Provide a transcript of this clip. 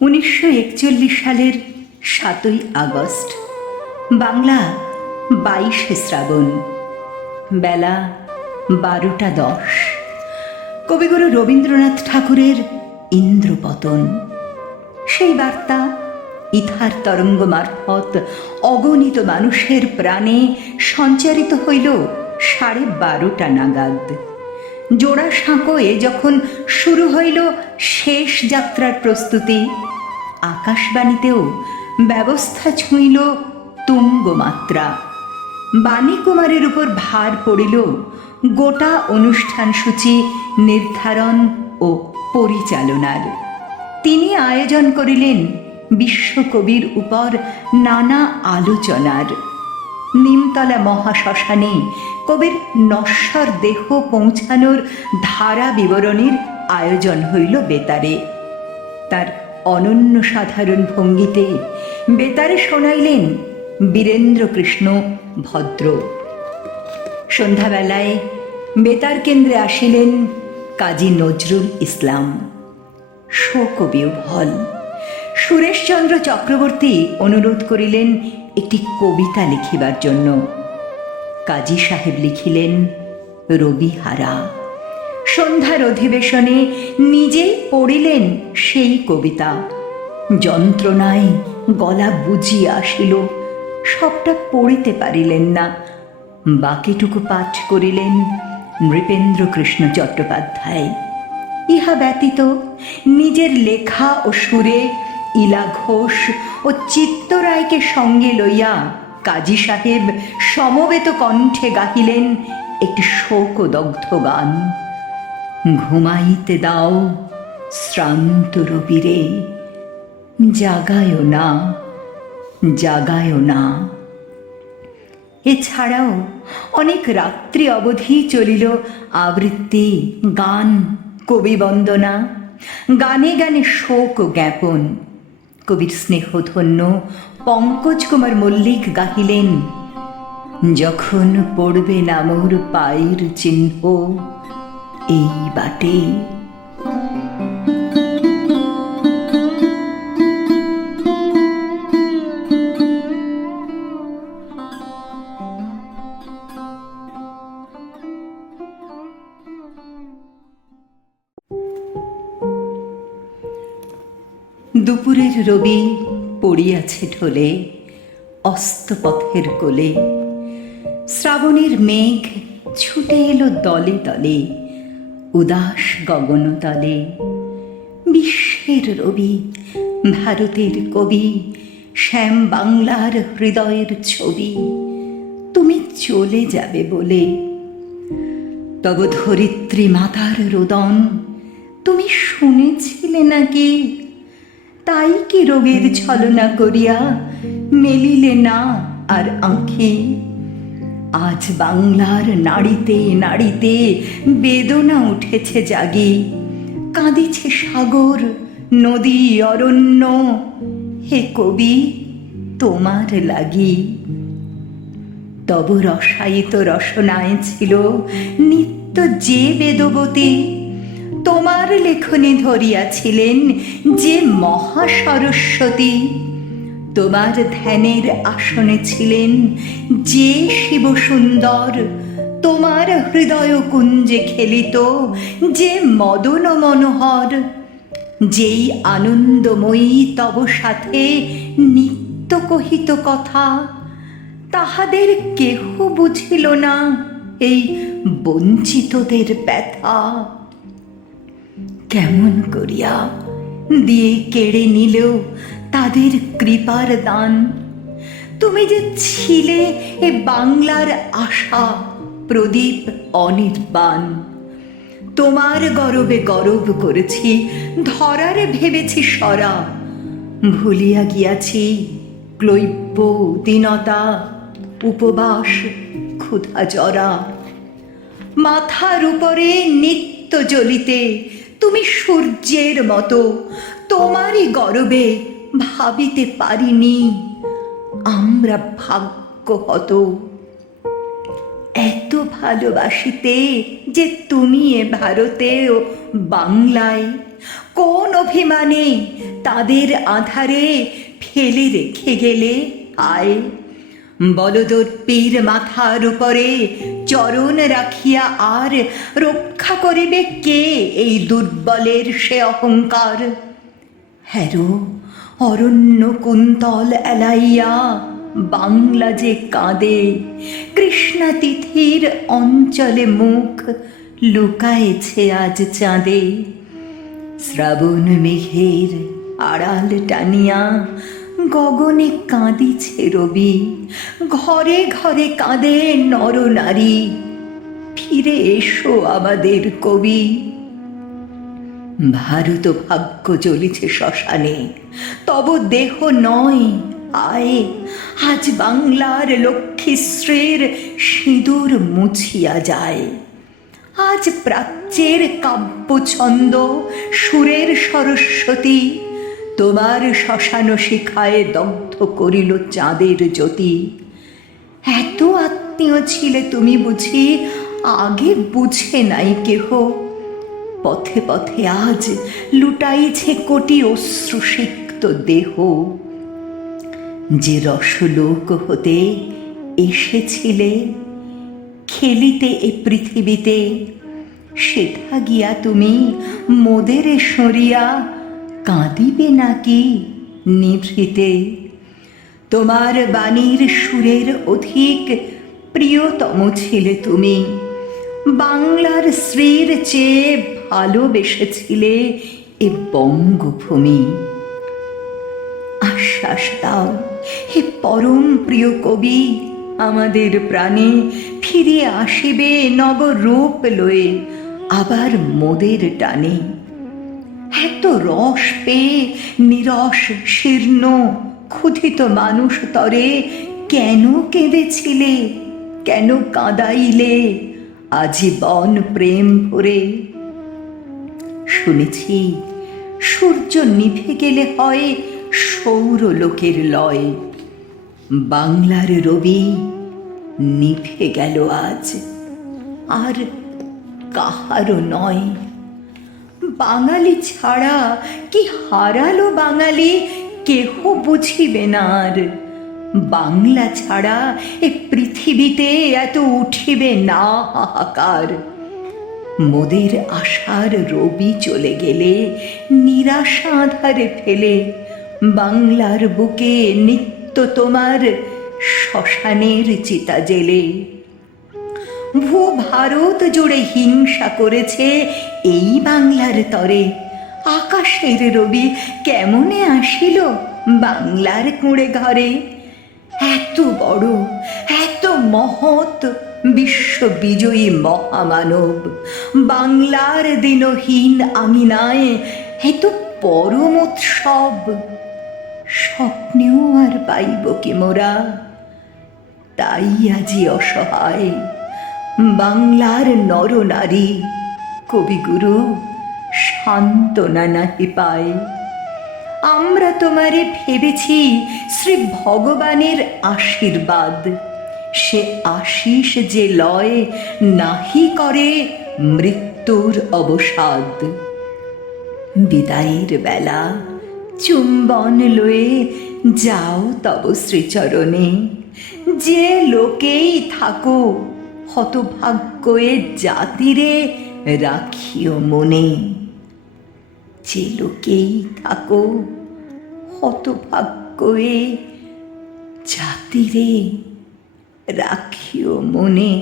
1941 সালের 7ই আগস্ট, বাংলা 22শে শ্রাবণ, বেলা 12টা 10। কবিগুরু রবীন্দ্রনাথ ঠাকুরের ইন্দ্রপতন। সেই বার্তা ইথার তরঙ্গ মারফত অগণিত মানুষের প্রাণে সঞ্চারিত হইল 12:30 নাগাদ। জোড়া সাঁকোয়ে যখন শুরু হইল শেষ যাত্রার প্রস্তুতি, আকাশবাণীতেও ব্যবস্থা ছুঁইল তুঙ্গমাত্রা। বাণী কুমারের উপর ভার পড়িল গোটা অনুষ্ঠান সূচি নির্ধারণ ও পরিচালনার। তিনি আয়োজন করিলেন বিশ্বকবির উপর নানা আলোচনার। নিমতলা মহাশ্মশানে কবির নশ্বর দেহ পৌঁছানোর ধারা বিবরণীর আয়োজন হইল বেতারে। তার অনন্য সাধারণ ভঙ্গিতে বেতারে শোনাইলেন বীরেন্দ্রকৃষ্ণ ভদ্র। সন্ধ্যাবেলায় বেতার কেন্দ্রে আসিলেন কাজী নজরুল ইসলাম। শোকবিহ্বল সুরেশচন্দ্র চক্রবর্তী অনুরোধ করিলেন একটি কবিতা লিখিবার জন্য। কাজী সাহেব লিখিলেন রবিহারা। সন্ধ্যার অধিবেশনে নিজেই পড়িলেন সেই কবিতা। যন্ত্রণায় গলা বুঝিয়া আসিল, সবটা পড়িতে পারিলেন না। বাকিটুকু পাঠ করিলেন নৃপেন্দ্রকৃষ্ণ চট্টোপাধ্যায়। ইহা ব্যতীত নিজের লেখা ও সুরে ইলা ঘোষ ও চিত্তরায়কে সঙ্গে লইয়া কাজী সাহেব সমবেত কণ্ঠে গাহিলেন একটি শোকদগ্ধ গান। ঘুমাইতে দাও শ্রান্ত রবিরে, জাগায় না, জাগায় না। এছাড়াও অনেক রাত্রি অবধি চলিল আবৃত্তি, গান, কবিবন্দনা। গানে গানে শোক জ্ঞাপন। কবির স্নেহধন্য পঙ্কজ কুমার মল্লিক গাহিলেন, যখন পড়বে না মোর পায়ের চিহ্ন এই বাটে। দুপুরের রবি পড়িয়াছে ঢলে অস্তপথের কোলে। শ্রাবণের মেঘ ছুটে এলো দলে দলে উদাস গগনতলে। বিশ্বের রবি, ভারতের কবি, শ্যাম বাংলার হৃদয়ের ছবি, তুমি চলে যাবে বলে। তব ধরিত্রী মাতার রোদন তুমি শুনেছিলে নাকি? তাই কি রোগের ছলনা করিয়া মেলিলে না আর আঁখি? আজ বাংলার নাড়িতে নাড়িতে বেদনা উঠেছে জাগি। কাঁদিছে সাগর, নদী, অরণ্য, হে কবি তোমার লাগি। তব রসায়িত রসনায় ছিল নিত্য যে বেদবতী। তোমার লেখনী ধরিয়াছিলেন যে মহাসরস্বতী। তোমার ধ্যানের আসনে ছিলেন যে শিব সুন্দর। তোমার হৃদয় কুঞ্জে খেলিত যে মদন মনোহর। যেই আনন্দময়ী তব সাথে নিত্য কহিত কথা, তাহাদের কেহ বুঝিল না এই বঞ্চিতদের ব্যথা। কেমন করিয়া দিয়ে কেড়ে নিলেও তাদের কৃপার দান। তুমি যে ছিলে এ বাংলার আশা, প্রদীপ অনির্বাণ। তোমার গরবে গরব করেছি, ধরারে ভেবেছি সরা। ভুলিয়া গিয়াছি ক্লৈব্য, দীনতা, উপবাস, ক্ষুধা জরা। মাথার উপরে নিত্য জ্বলিতে তুমি সূর্যের মতো। তোমারই গরবে ভাবিতে পারিনি আমরা ভাগ্যহত। এত ভালোবাসিতে যে তুমি এ ভারতে ও বাংলায় কোন অভিমানে তাদের আধারে ফেলে রেখে গেলে? আয়, বলদর্পীর মাথার উপরে চরণ রাখিয়া আর রক্ষা করিবে কে এই দুর্বলের সে অহংকার? হ্যারো অরণ্য কুন্তল এলাইয়া বাংলা যে কাঁদে, কৃষ্ণা তিথির অঞ্চলে মুখ লুকায়েছে আজ চাঁদে। শ্রাবণ মেঘের আড়াল টানিয়া গগনে কাঁদিছে রবি, ঘরে ঘরে কাঁদে নরনারী, ফিরে এসো আমাদের কবি। ভারত ভাগ্য জ্বলিছে শ্মশানে, তব দেহ নয়। আয়, আজ বাংলার লক্ষ্মীশ্রীর সিঁদুর মুছিয়া যায়। আজ প্রাচ্যের কাব্যছন্দ সুরের সরস্বতী তোমার শ্মশান শিখায় দগ্ধ করিল চাঁদের জ্যোতি। এত আত্মীয় ছিলে তুমি বুঝি, আগে বুঝে নাই কেহ। পথে পথে আজ লুটাইছে কোটি অশ্রুসিক্ত দেহ। যে রসলোক হতে এসেছিলে খেলিতে এ পৃথিবীতে, সেথা গিয়া তুমি মোদেরে সরিয়া কাঁদিবে নাকি নিভৃতে? তোমার বাণীর সুরের অধিক প্রিয়তম ছিলে তুমি, বাংলার শ্রীর চেয়ে ভালোবেসেছিলে এ বঙ্গভূমি। আশ্বাস দাও হে পরম প্রিয় কবি, আমাদের প্রাণে ফিরে আসিবে নবরূপ লয়ে আবার মোদের টানে। এত রস পেয়ে নিরস শীর্ণ ক্ষুধিত মানুষ তরে কেন কেঁদেছিলে, কেন কাঁদাইলে আজীবন প্রেম ভরে? শুনেছি সূর্য নিভে গেলে হয় সৌরলোকের লয়, বাংলার রবি নিভে গেল আজ, আর কাহারও নয়। বাঙালি ছাড়া কি হারালো বাঙালি কেহ বুঝিবে না আর। বাংলা ছাড়া এ পৃথিবীতে এত উঠিবে না হাহাকার। মোদের আশার রবি চলে গেলে নিরাশা আধারে ফেলে, বাংলার বুকে নিত্য তোমার শ্মশানের চিতা জেলে। ভূ ভারত জুড়ে হিংসা করেছে এই বাংলার তরে, আকাশের রবি কেমনে আসিল বাংলার কুঁড়ে ঘরে? এত বড়, এত মহৎ বিশ্ববিজয়ী মহামানব বাংলার দিনহীন আঙিনায় এত পরম উৎসব, স্বপ্নেও আর পাইব কি মোরা? তাই আজি অসহায় বাংলার নরনারী কবিগুরু সান্ত্বনা নাহি পায়। আমরা তোমারে ভেবেছি শ্রী ভগবানের আশীর্বাদ, সে আশিস যে লয় নাহি করে মৃত্যুর অবসাদ। বিদায়ের বেলা চুম্বন লয়ে যাও তব শ্রীচরণে, যে লোকেই থাকো হতভাগ্যে জাতিরে রাখিও মনে। যে লোকেই থাকো হতভাগ্যে জাতিরে রাখিও মনে।